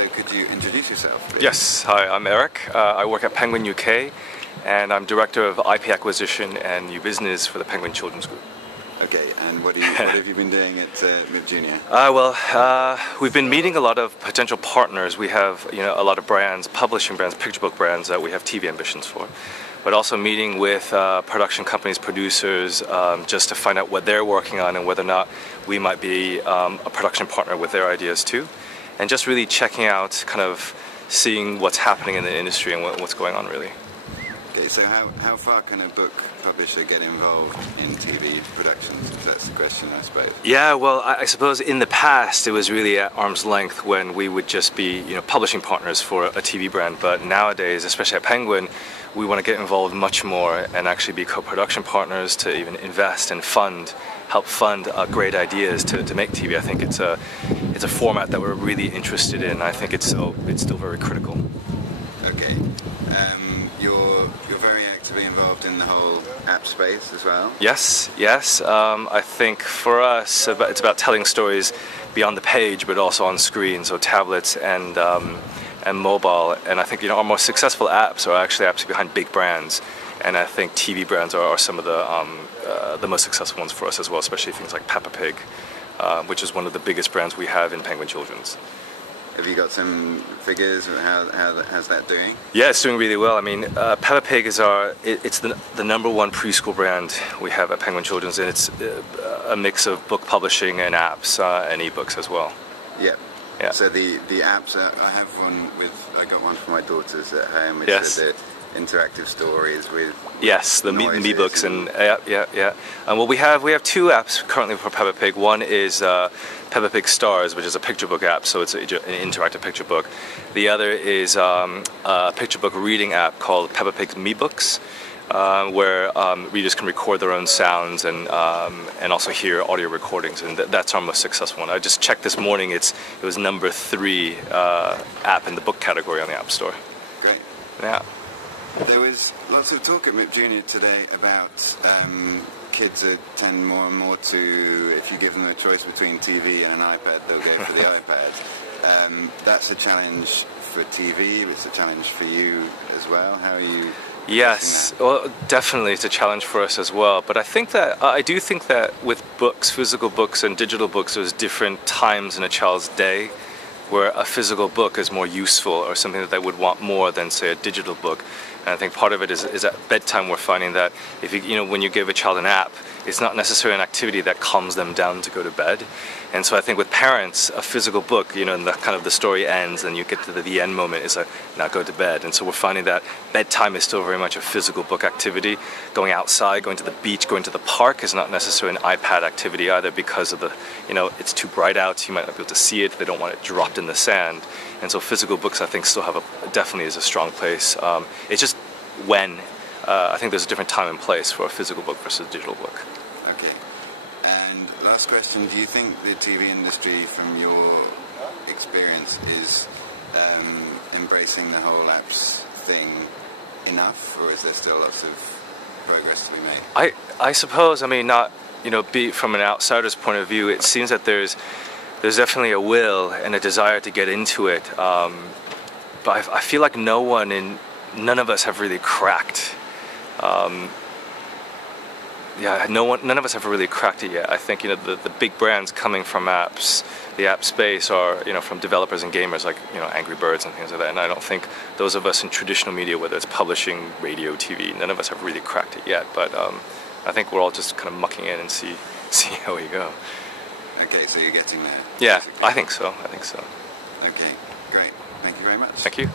So could you introduce yourself, please? Yes, hi, I'm Eric. I work at Penguin UK, and I'm Director of IP Acquisition and New Business for the Penguin Children's Group. Okay, and what have you been doing at MIP Junior? We've been meeting a lot of potential partners. We have, a lot of brands, publishing brands, picture book brands that we have TV ambitions for. But also meeting with production companies, producers, just to find out what they're working on and whether or not we might be a production partner with their ideas too. And just really checking out, kind of seeing what's happening in the industry and what's going on really. Okay, so how far can a book publisher get involved in TV productions? That's the question, I suppose. Yeah, well, I suppose in the past it was really at arm's length when we would just be, publishing partners for a TV brand. But nowadays, especially at Penguin, we want to get involved much more and actually be co-production partners to even invest and help fund great ideas to make TV. I think it's a format that we're really interested in. I think it's still very critical. Okay. You're very actively involved in the whole app space as well? Yes. I think for us, it's about telling stories beyond the page, but also on screen, so tablets and mobile. And I think our most successful apps are actually apps behind big brands, and I think TV brands are some of the most successful ones for us as well, especially things like Peppa Pig, which is one of the biggest brands we have in Penguin Children's. Have you got some figures? How's that doing? Yeah, it's doing really well. I mean, Peppa Pig is it's the #1 preschool brand we have at Penguin Children's, and it's a mix of book publishing and apps and ebooks as well. Yeah. Yeah. So the apps, I got one for my daughters at home, which Yes. are the interactive stories with Yes, the noises Me books and yeah. Well, we have two apps currently for Peppa Pig. One is Peppa Pig Stars, which is a picture book app, so it's an interactive picture book. The other is a picture book reading app called Peppa Pig Me Books, where readers can record their own sounds and also hear audio recordings, and that's our most successful one. I just checked this morning; it was #3 app in the book category on the App Store. Great. Yeah. There was lots of talk at MIP Junior today about kids tend more and more to, if you give them a choice between TV and an iPad, they'll go for the iPad. That's a challenge for TV, it's a challenge for you as well. How are you? Yes, well, definitely it's a challenge for us as well. But I do think that with books, physical books and digital books, there's different times in a child's day where a physical book is more useful or something that they would want more than, say, a digital book. And I think part of it is at bedtime we're finding that if when you give a child an app, it's not necessarily an activity that calms them down to go to bed. And so I think with parents, a physical book, and the story ends and you get to the end moment, is now go to bed. And so we're finding that bedtime is still very much a physical book activity. Going outside, going to the beach, going to the park is not necessarily an iPad activity either, because of it's too bright out, so you might not be able to see it, they don't want it dropped in the sand. And so physical books, I think, still definitely is a strong place. It's just I think there's a different time and place for a physical book versus a digital book. Okay. And last question, do you think the TV industry, from your experience, is embracing the whole apps thing enough, or is there still lots of progress to be made? I suppose, from an outsider's point of view, it seems that there's definitely a will and a desire to get into it, but I feel like none of us have really cracked. None of us have really cracked it yet. I think the big brands coming from apps, the app space, are from developers and gamers like Angry Birds and things like that. And I don't think those of us in traditional media, whether it's publishing, radio, TV, none of us have really cracked it yet. But I think we're all just kind of mucking in and see how we go. Okay, so you're getting there. Yeah, basically. I think so. Okay, great. Thank you very much. Thank you.